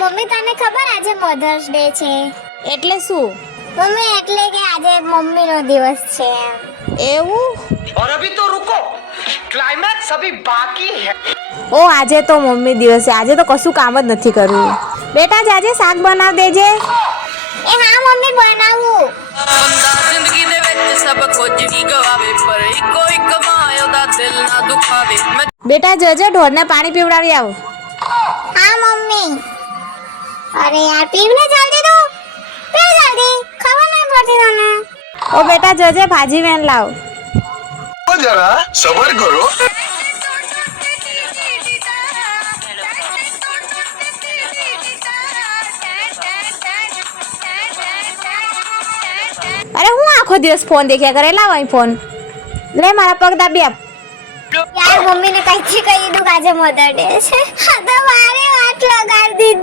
Mummy તને ખબર આજે મધર્સ ડે છે? એટલે શું? મમ્મી એટલે કે આજે મમ્મીનો દિવસ છે એમ. એવું? और अभी तो रुको, क्लाइमैक्स अभी बाकी है। ઓ આજે તો મમ્મી દિવસ છે, આજે તો કશું કામ જ નથી કરવું. બેટા જાજે શાક બનાવ દેજે. એ હા મમ્મી બનાવું. ਬੰਦਾ ਜ਼ਿੰਦਗੀ ਦੇ ਵਿੱਚ ਸਭ ਕੁਝ ਹੀ ਗਵਾਵੇ ਪਰ ਇੱਕੋ ਇੱਕ ਮਾਂ ਉਹਦਾ ਦਿਲ ਨਾ ਦੁਖਾਵੇ બેટા જજે ઢોરને પાણી પીવડાવી આવ. હા મમ્મી. અરે યાર પીવ ને જલ્દી તું. પીવ જલ્દી. ખબર નહીં પડતી તને. ઓ બેટા જજે ભાજી વેન લાવ. जरा सबर करो। અરે હું આખો દિવસ ફોન દેખ્યા કરે, લાવ અહીં ફોન. લે મારા પગ દાબી આપ. યાર મમ્મીને કઈથી કહી દીધું કે આજે મધર ડે છે. હા તો મારે વાત લગાડી